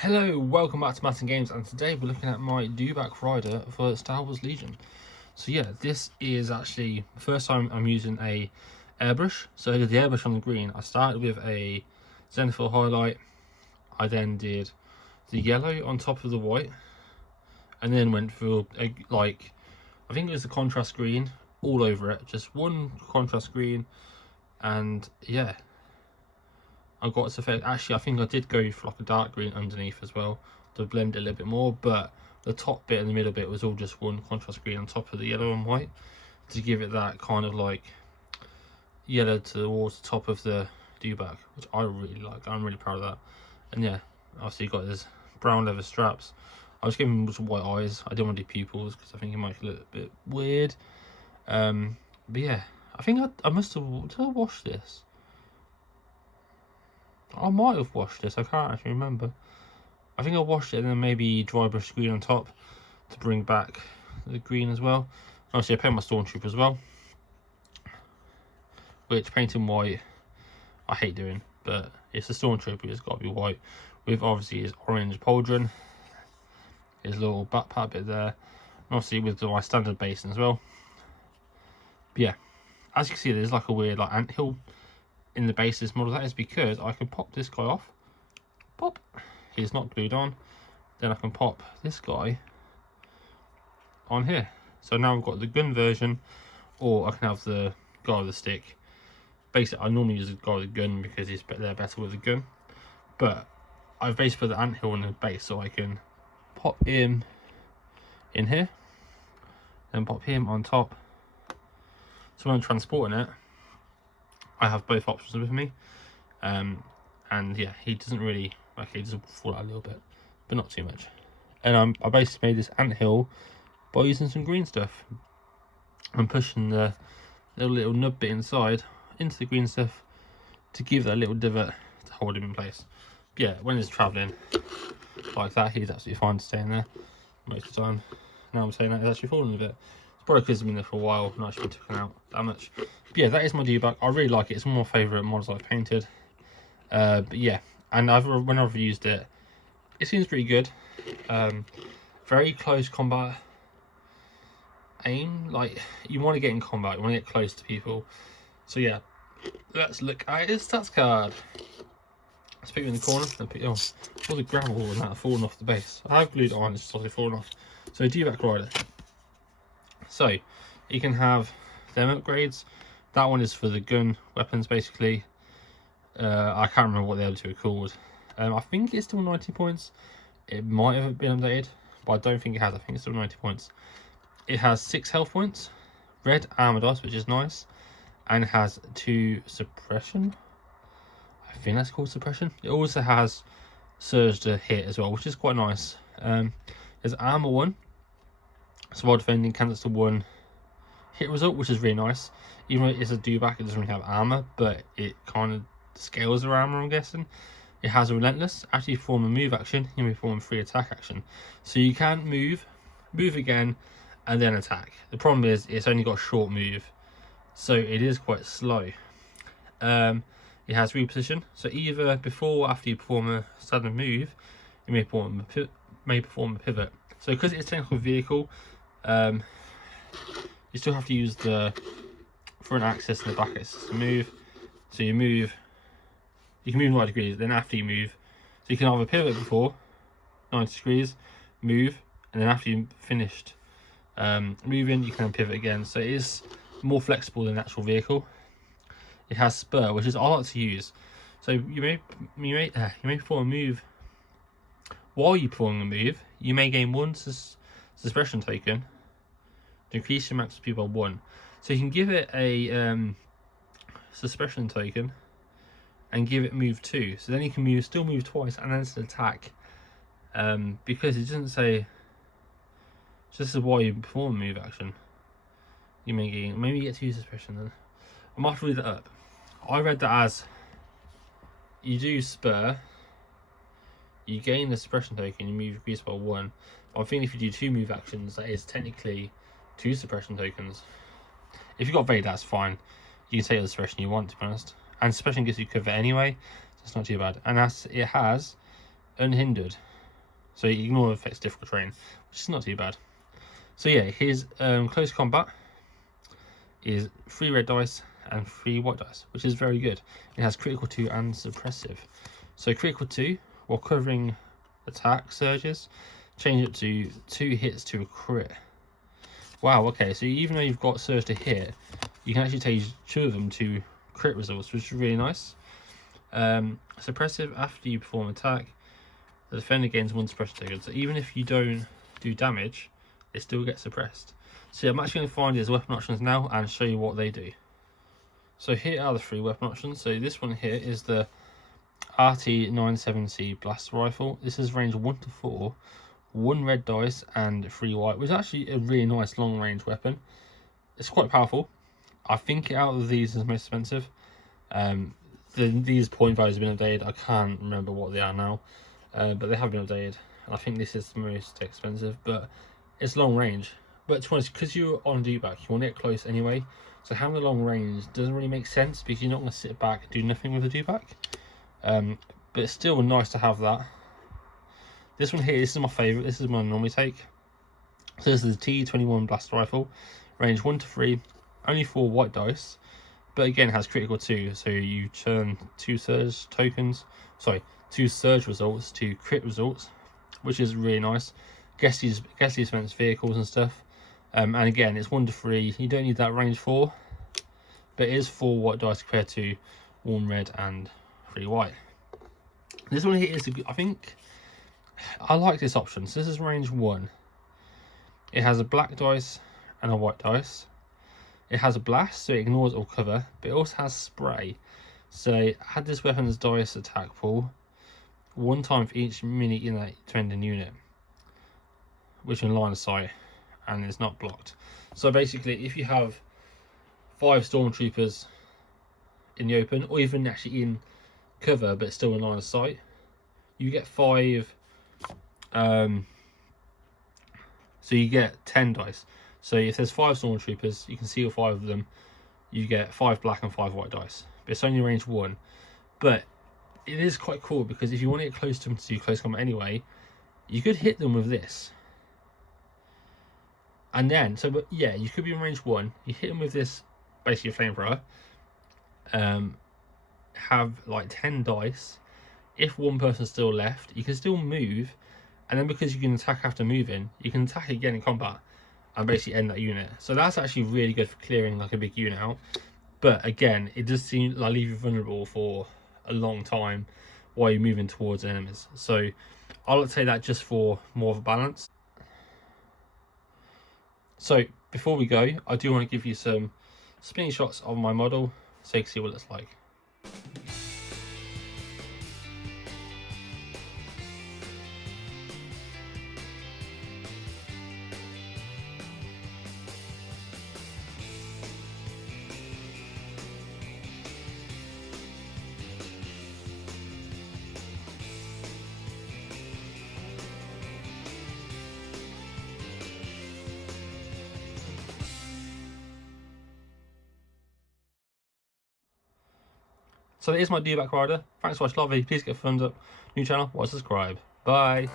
Hello, welcome back to Matt and Games, and today we're looking at my Dewback rider for Star Wars Legion. So yeah, this is actually the first time I'm using a airbrush. So I did the airbrush on the green. I started with a zenithal highlight, I then did the yellow on top of the white, and then went through I think it was the contrast green all over it, just one contrast green, and yeah, I got this effect. Actually, I think I did go for like a dark green underneath as well to blend it a little bit more, but the top bit and the middle bit was all just one contrast green on top of the yellow and white to give it that kind of like yellow towards the top of the Dewback, which I really like. I'm really proud of that. And yeah, obviously you got this brown leather straps. I was giving him some white eyes. I didn't want to do pupils because I think it might look a bit weird. But yeah, I think I must have, did I wash this? I might have washed this, I can't actually remember. I think I washed it and then maybe dry brush green on top to bring back the green as well. Obviously I paint my Stormtrooper as well, which painting white I hate doing, but it's a Stormtrooper, it's got to be white, with obviously his orange pauldron, his little backpack bit there, and obviously with my standard basin as well. But yeah, as you can see there's like a weird like anthill in the base of this model. That is because I can pop this guy off, pop, he's not glued on, then I can pop this guy on here. So now I've got the gun version, or I can have the guy with the stick. Basically I normally use the guy with the gun because he's better with the gun, but I've basically put the anthill on the base so I can pop him in here and pop him on top. So when I'm transporting it, I have both options with me, and yeah, he doesn't really, okay, he does fall out a little bit, but not too much. And I basically made this anthill by using some green stuff. I'm pushing the little nub bit inside into the green stuff to give that little divot to hold him in place. But yeah, when he's travelling like that, he's absolutely fine to stay in there most of the time. Now I'm saying that, he's actually falling a bit. It's probably because he's been there for a while, not actually been taken out that much. But yeah, that is my Dewback. I really like it. It's one of my favourite models I've painted. But yeah, and when I've used it, it seems pretty good. Very close combat aim. Like, you want to get in combat, you want to get close to people. So yeah, let's look at his stats card. Let's put him in the corner. All the gravel and that falling off the base. I have glued it on, it's just obviously falling off. So Dewback rider. So you can have them upgrades. That one is for the gun weapons basically. I can't remember what the other two are called. I think it's still 90 points. It might have been updated, but I don't think it has. I think it's still 90 points. It has 6 health points, red armor dice, which is nice, and it has 2 suppression. I think that's called suppression. It also has surge to hit as well, which is quite nice. There's armor 1, so while defending cancels to 1 hit result, which is really nice. Even though it's a Dewback, it doesn't really have armor, but it kind of scales their armor, I'm guessing. It has a relentless. After you perform a move action, you may perform a free attack action. So you can move again, and then attack. The problem is it's only got a short move, so it is quite slow. It has reposition, so either before or after you perform a sudden move, you may perform a pivot. So because it's a technical vehicle, you still have to use the front axis and the back axis to move. So you can move 90 degrees, then after you move, so you can either pivot before 90 degrees, move, and then after you've finished moving, you can pivot again. So it is more flexible than an actual vehicle. It has spur, which is I like to use. So you may perform a move. While you perform a move, you may gain 1 suppression token to increase your max speed by 1. So you can give it a suppression token and give it move 2. So then you can still move twice and then it's an attack. Because it doesn't say this is why you perform a move action. You may gain, maybe you get 2 suppression then. I might have to read that up. I read that as you do spur, you gain the suppression token, you move increase by 1. I think if you do 2 move actions, that is technically 2 suppression tokens. If you've got Vader, that's fine. You can take the suppression you want, to be honest. And suppression gives you cover anyway, so it's not too bad. And it has unhindered. So ignore effects difficult terrain, which is not too bad. So yeah, his close combat is 3 red dice and 3 white dice, which is very good. It has critical 2 and suppressive. So critical 2, while covering attack surges, change it to 2 hits to a crit. Wow, okay, so even though you've got surge to hit, you can actually take 2 of them to crit results, which is really nice. Suppressive, after you perform attack, the defender gains 1 suppression token. So even if you don't do damage, it still gets suppressed. So yeah, I'm actually going to find his weapon options now and show you what they do. So here are the 3 weapon options. So this one here is the RT97C Blast Rifle. This is range 1 to 4, 1 red dice and 3 white, which is actually a really nice long range weapon. It's quite powerful. I think out of these is the most expensive. These point values have been updated. I can't remember what they are now, but they have been updated. And I think this is the most expensive, but it's long range. But to be honest, because you're on Dewback, you want to get close anyway. So having the long range doesn't really make sense because you're not going to sit back and do nothing with the Dewback. But it's still nice to have that. This one here, this is my favourite. This is one I normally take. So this is the T21 Blast Rifle, range 1 to 3, only 4 white dice, but again has critical 2. So you turn 2 surge results to crit results, which is really nice. Guess these defense vehicles and stuff. And again, it's 1 to 3. You don't need that range 4, but it is 4 white dice compared to 1 red and 3 white. This one here is, I think, I like this option. So this is range 1. It has a black dice and a white dice. It has a blast, so it ignores all cover, but it also has spray. So add this weapon's dice attack pool 1 time for each mini defending unit, which is in line of sight and is not blocked. So basically, if you have 5 stormtroopers in the open, or even actually in cover but still in line of sight, you get 5. So you get 10 dice. So if there's 5 stormtroopers, you can see all 5 of them. You get 5 black and 5 white dice. But it's only range 1. But it is quite cool because if you want to get close to them to do close combat anyway, you could hit them with this. And then, but yeah, you could be in range 1. You hit them with this, basically a flamethrower. Have like 10 dice. If one person's still left, you can still move. And then because you can attack after moving, you can attack again in combat and basically end that unit. So that's actually really good for clearing like a big unit out. But again, it does seem like leave you vulnerable for a long time while you're moving towards enemies. So I'll say that just for more of a balance. So before we go, I do want to give you some spinning shots of my model so you can see what it's like. So that is my Dewback rider. Thanks for watching, lovely. Please get a thumbs up. New channel, subscribe. Bye.